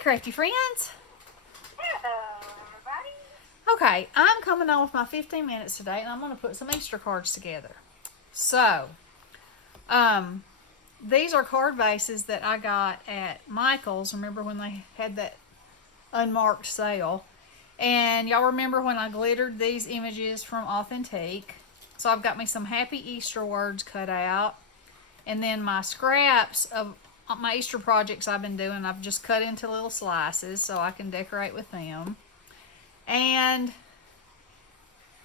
Crafty friends. Hello, everybody. Okay, I'm coming on with my 15 minutes today, and I'm going to put some Easter cards together. So, um, these are card bases that I got at Michael's. Remember when they had that unmarked sale? And y'all remember when I glittered these images from Authentique? So I've got me some Happy Easter words cut out, and then my scraps of my Easter projects I've been doing, I've just cut into little slices so I can decorate with them. And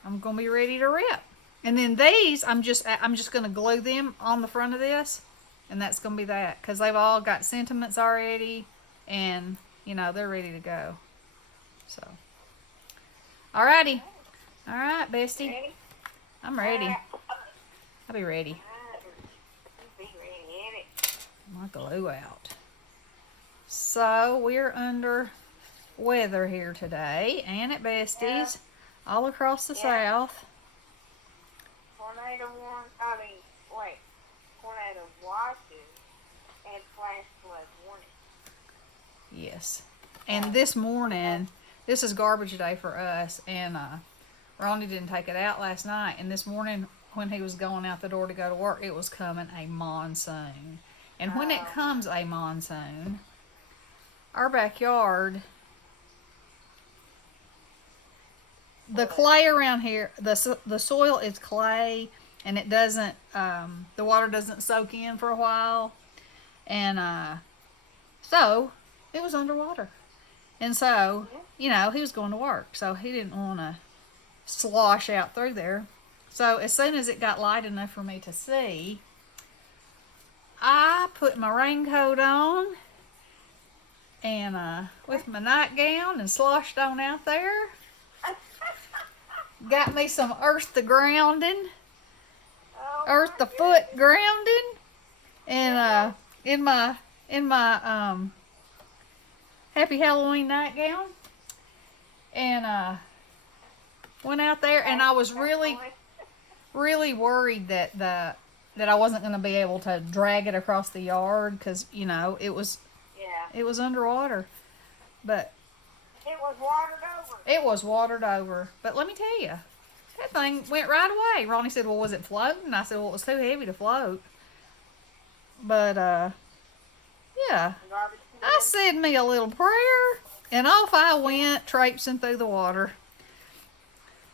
I'm gonna be ready to rip. And then these, I'm just gonna glue them on the front of this, and that's gonna be that, because they've all got sentiments already, and they're ready to go. So, alrighty, all right, bestie, Ready? I'm ready. I'll be ready. Be ready, ain't it? My glue out. So we're under weather here today, and at Bestie's, all across the south. Tornado watches and flash flood warning. Yes. And this morning, this is garbage day for us, and Ronnie didn't take it out last night, and this morning when he was going out the door to go to work, it was coming a monsoon. And when it comes a monsoon, our backyard, the clay around here, the soil is clay, and it doesn't, the water doesn't soak in for a while, and so it was underwater. And so, he was going to work, so he didn't want to slosh out through there. So as soon as it got light enough for me to see, I put my raincoat on and with my nightgown and sloshed on out there. Got me some earth the grounding, earth the foot grounding, and in my Happy Halloween nightgown, and went out there, and I was really worried that I wasn't going to be able to drag it across the yard, because it was underwater, but it was watered over. It was watered over, but let me tell you, that thing went right away. Ronnie said, "Well, was it floating?" I said, "Well, it was too heavy to float." But yeah, I said me a little prayer, and off I went, traipsing through the water.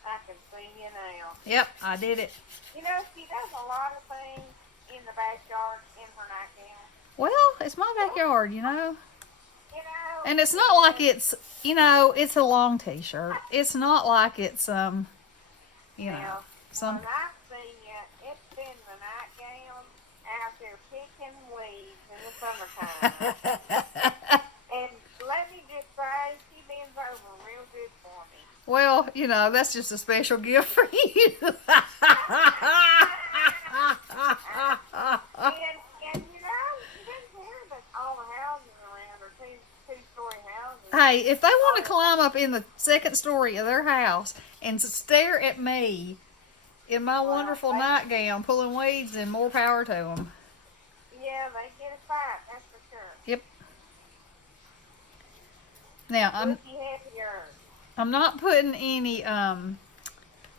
I can see you now. Yep, I did it. She does a lot of things in the backyard in her nightgown. Well, it's my backyard, And it's not like it's, it's a long t-shirt. It's not like it's, some. When I see you, it's been the nightgown out there picking weeds in the summertime. And let me just say, she bends over real good for me. Well, that's just a special gift for you. And she doesn't care that all the houses around are two-story houses. Hey, if they want to climb up in the second story of their house and stare at me in my wonderful nightgown pulling weeds, and more power to them. Yeah, they get a fight, that's for sure. Yep. Now, I'm not putting any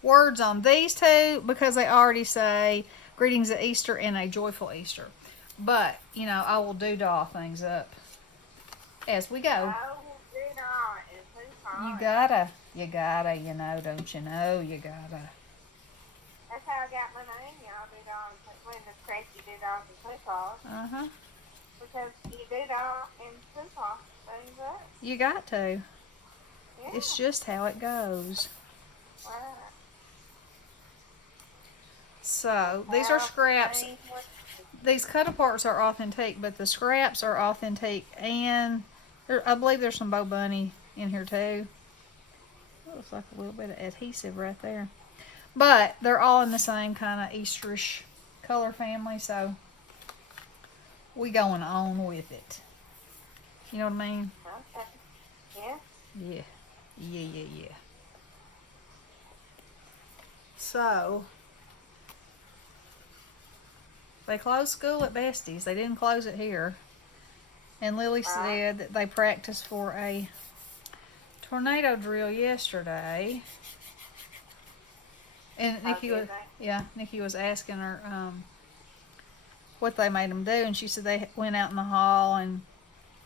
words on these two, because they already say greetings at Easter and a joyful Easter. But, I will doodah things up as we go. You gotta, don't you know, you gotta. That's how I got my name, y'all. When the Crafty Doodah and Poopaw. Uh-huh. Because you doodah and Poopaw things up. You got to. Yeah. It's just how it goes. Wow. So, these are scraps. These cut aparts are Authentique, but the scraps are Authentique, and I believe there's some Bo Bunny in here too. Looks like a little bit of adhesive right there. But they're all in the same kind of Easterish color family, so we going on with it. You know what I mean? Okay. Yeah. Yeah. So, they closed school at Bestie's. They didn't close it here. And Lily said that they practiced for a tornado drill yesterday. And Nikki was, yeah, Nikki was asking her what they made them do, and she said they went out in the hall and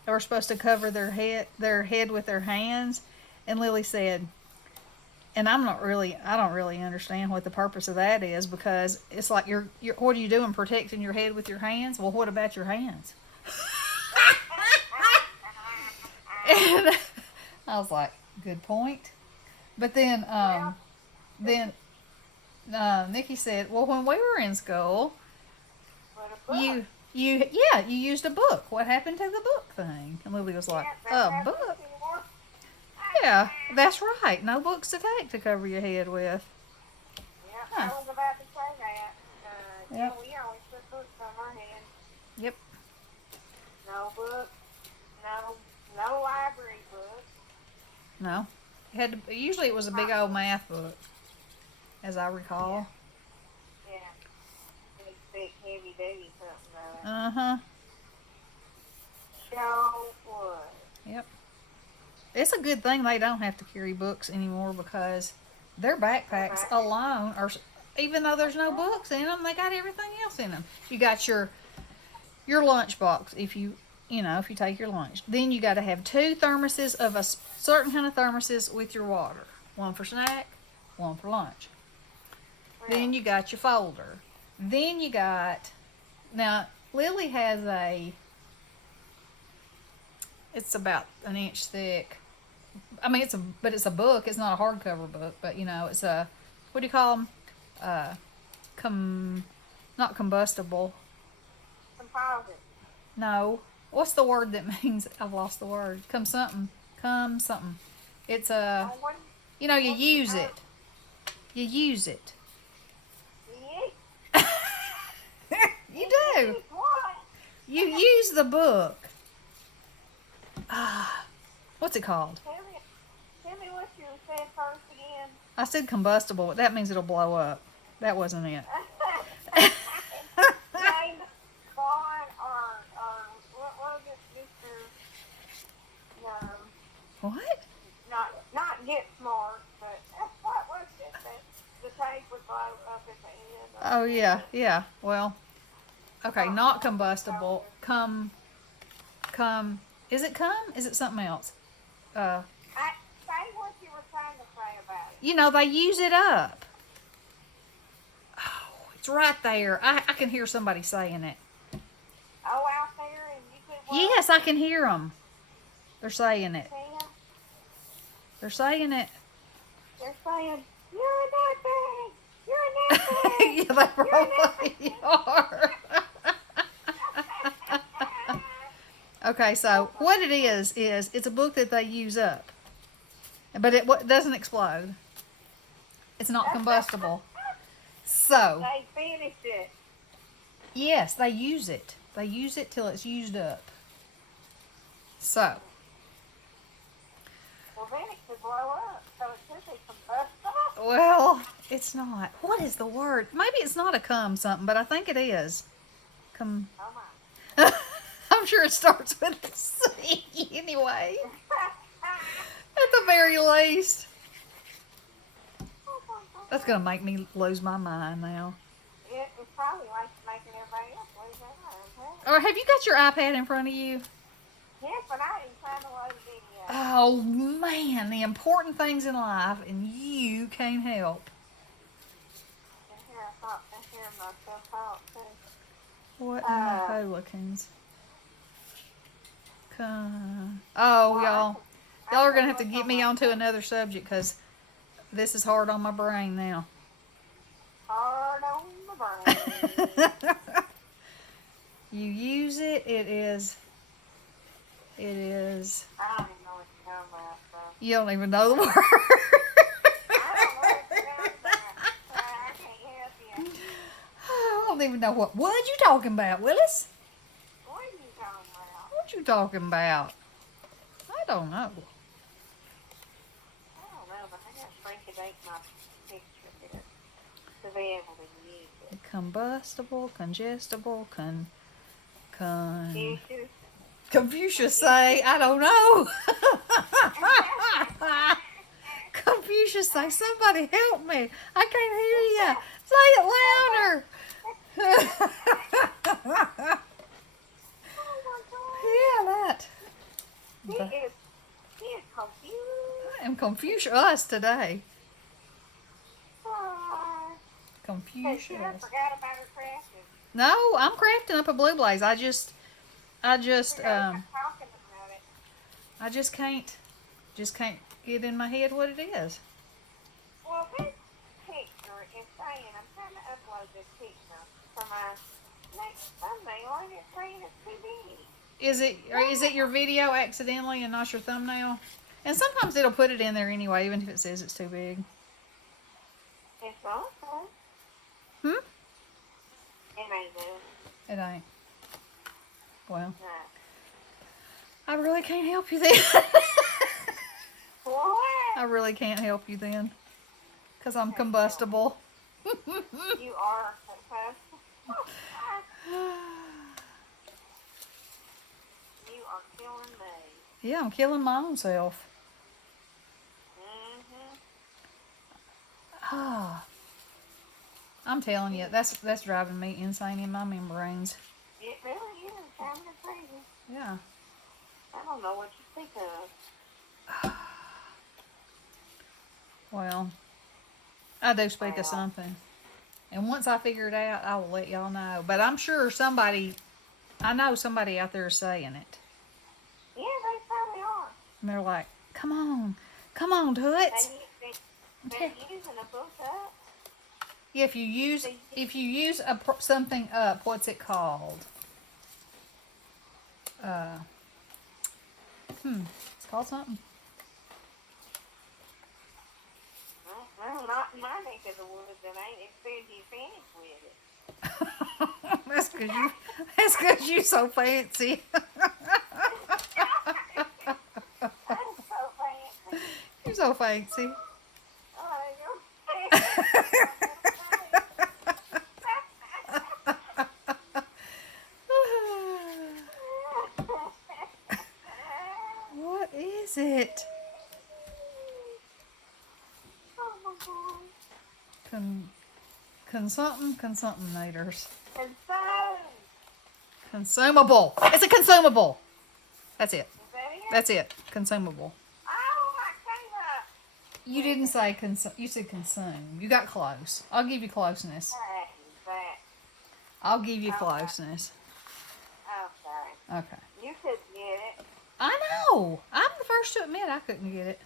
they were supposed to cover their head with their hands. And Lily said, and I don't really understand what the purpose of that is, because it's like you're what are you doing, protecting your head with your hands? Well, what about your hands? And I was like, good point. But then Nikki said, well, when we were in school, you used a book. What happened to the book thing? And Lily was like, a book? Yeah, that's right. No books to take to cover your head with. Yeah, I was about to say that. Yeah, we always put books on our head. Yep. No books. No library books. No. Usually it was a big old math book, as I recall. Yeah. Big, thick, heavy duty something. Uh-huh. Show wood. Yep. It's a good thing they don't have to carry books anymore, because their backpacks alone are, even though there's no books in them, they got everything else in them. You got your lunchbox if you take your lunch. Then you got to have 2 thermoses of a certain kind of thermoses with your water. One for snack, one for lunch. Then you got your folder. Then you got, now Lily has it's about an inch thick. I mean, it's a book. It's not a hardcover book, but it's a, what do you call them? Not combustible. Composite. No. What's the word that means? I've lost the word. Come something. It's a, you use it. You use it. You do. You use the book. What's it called? Tell me what you said first again. I said combustible, but that means it'll blow up. That wasn't it. James Bond or what was it, Mr. What? Not Get Smart, but what was it that the tape would blow up at the end? Oh yeah. Well, okay, not combustible. Is it cum? Is it something else? Say what you were trying to say about it. They use it up. Oh, it's right there. I can hear somebody saying it. Oh, out there, and you could. Yes, I can hear them. They're saying it. They're saying it. They're saying, you're a nutbag. Yeah, they probably are. Okay, so what it is it's a book that they use up, but it doesn't explode. It's not combustible. So they finished it. Yes, they use it. They use it till it's used up. So. Well, then it could blow up, so it could be combustible. Well, it's not. What is the word? Maybe it's not a cum something, but I think it is. Oh my. I'm sure it starts with a C anyway. At the very least. That's going to make me lose my mind now. It's probably like making everybody else lose their mind. Or have you got your iPad in front of you? Yes, but I didn't find the load video. Oh, man. The important things in life, and you can't help. I hear myself talk, too. What in the Holikins? Oh, y'all are going to have to get me onto another subject, because this is hard on my brain now. Hard on the brain. You use it, it is. I don't even know what you're talking about, so. You don't even know the word. I don't know what you're talking about. I can't help you. I don't even know what you talking about, Willis? What are you talking about? What you talking about? I don't know. I don't know, but I got to freaking my picture here to be able to use it. Combustible, congestible, Tissues. Confucius say, I don't know. Confucius say, somebody help me. I can't hear you. Say it louder. Oh my Yeah, that. God. He is confused. I am Confucius today. Has she Confucius. forgot about her crafting? No, I'm crafting up a blue blaze. I just We're talking about it. I just can't get in my head what it is. Well, this picture is saying, I'm trying to upload this picture for my next thumbnail, and it's saying it's too big. Is it your video accidentally and not your thumbnail? And sometimes it'll put it in there anyway, even if it says it's too big. It's awesome. Hmm? It ain't good. It ain't. Well, No. I really can't help you then. What? I really can't help you then. Because I'm combustible. You are supposed You are killing me. Yeah, I'm killing my own self. Mm-hmm. Ah, I'm telling you, that's driving me insane in my membranes. It really is. Kind of crazy. Yeah. I don't know what you think of. Well, I do speak of Wow. something. And once I figure it out, I will let y'all know. But I'm sure I know somebody out there is saying it. Yeah, they probably are. And they're like, come on, Toots. They're using a book up. Yeah, if you use something up, what's it called? It's called something. Well, not in my neck of the woods, and ain't expected you finish with it. That's cause you so fancy. I'm so fancy. You're so fancy. What is it? Oh my God. Consuming naters. And so, Consumable. It's a consumable. That's it. is that it? That's it. Consumable. Oh, I gave up. You didn't say consume. You said consume. You got close. I'll give you closeness. That is that. I'll give you Okay. closeness. Okay. Okay. You could get it. I know. I'm the first to admit I couldn't get it.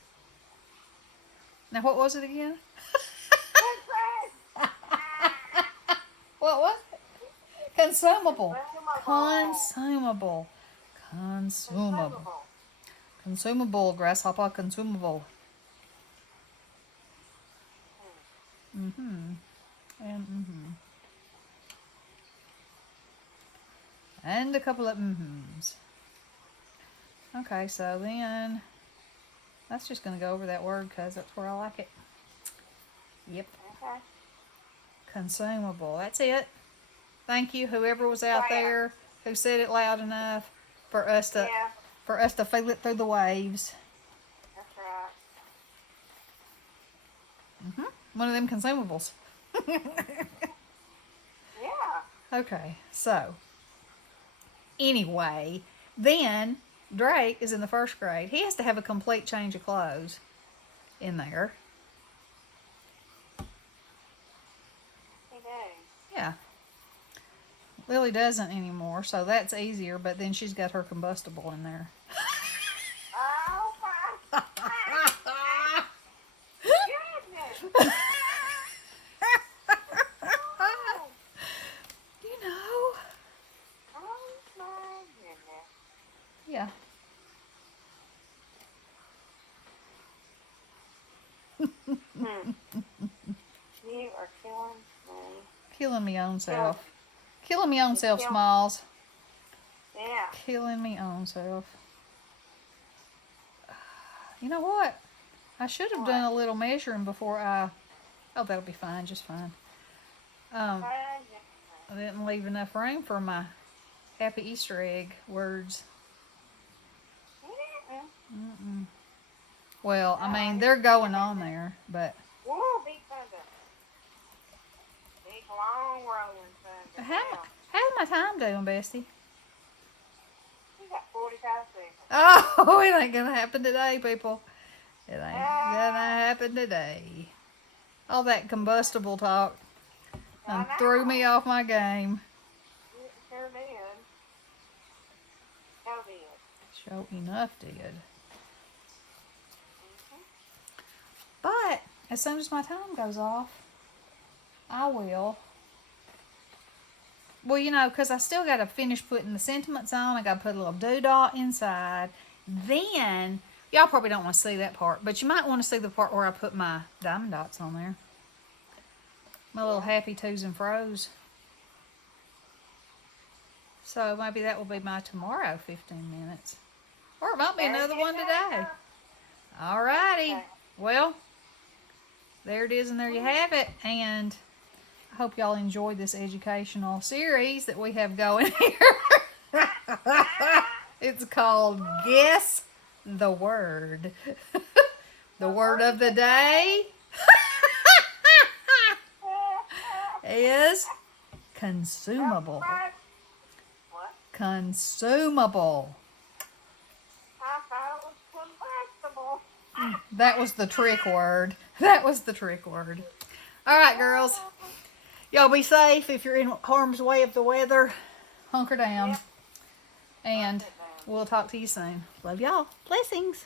Now, what was it again? What was it? Consumable. Consumable. Consumable. Consumable. Grasshopper. Consumable. Mm-hmm. And mm-hmm. And a couple of mm-hms. Okay, so then that's just going to go over that word because that's where I like it. Yep. Okay. Consumable. That's it. Thank you, whoever was out there who said it loud enough for us to feel it through the waves. That's right. One of them consumables. Yeah. Okay, so anyway, then Drake is in the first grade. He has to have a complete change of clothes in there. He does. Yeah. Lily doesn't anymore, so that's easier, but then she's got her combustible in there. Oh my goodness. You know. Oh my goodness. Yeah. You are killing me. Killing me own self. Killing me own self, Smalls. Yeah. Killing me own self. You know what? I should have done a little measuring before I... Oh, that'll be fine, just fine. I didn't leave enough room for my happy Easter egg words. Well, I mean, they're going on there, but Woo, big thunder. Big long rolling thunder. how, how's my time doing, Bestie? We got 45 seconds. Oh, it ain't gonna happen today, people. It ain't gonna happen today. All that combustible talk threw me off my game. It sure did. Sure did. Sure enough did. But as soon as my time goes off, I will. Well, you know, because I still got to finish putting the sentiments on. I got to put a little doodah inside. Then, y'all probably don't want to see that part, but you might want to see the part where I put my diamond dots on there. My little happy twos and fro's. So maybe that will be my tomorrow 15 minutes. Or it might be another one today. Alrighty. Well, there it is and there you have it. And I hope y'all enjoyed this educational series that we have going here. It's called Guess the Word. The word of the day is consumable. What? Consumable. I thought it was combustible. That was the trick word. That was the trick word. All right, girls. Y'all be safe. If you're in harm's way of the weather, hunker down. And we'll talk to you soon. Love y'all. Blessings.